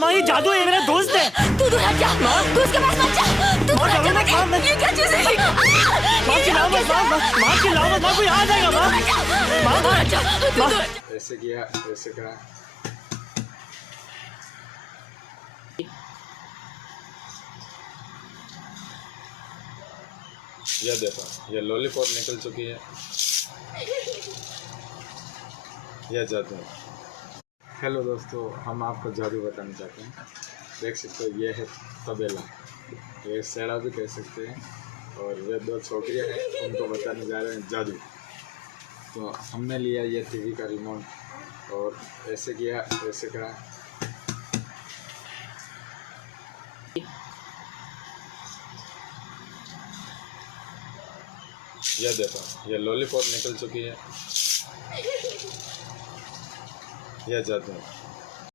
माँ ये जादू है, मेरा दोस्त है। तू दूर हट जा, तू उसके पास मत जा, तू दूर हट जा बेटे। ये क्या चीज़ है? माँ चिल्लाओ मत, माँ चिल्लाओ मत, माँ कोई आ जाएगा माँ। माँ दूर हट जा, तू दूर हट जा। ऐसे किया, ऐसे करा। ये देखो, ये लॉलीपॉप निकल चुकी है। यह जादू। हेलो दोस्तों, हम आपको जादू बताना चाहते हैं। देख सकते हो, ये है तबेला, ये सेड़ा भी कह सकते हैं। और वे दो छोकरियां हैं, उनको बताने जा रहे हैं जादू। तो हमने लिया ये टीवी का रिमोट और ऐसे किया, ऐसे करा। यह देखो, ये लॉलीपॉप निकल चुकी है। यह जादू।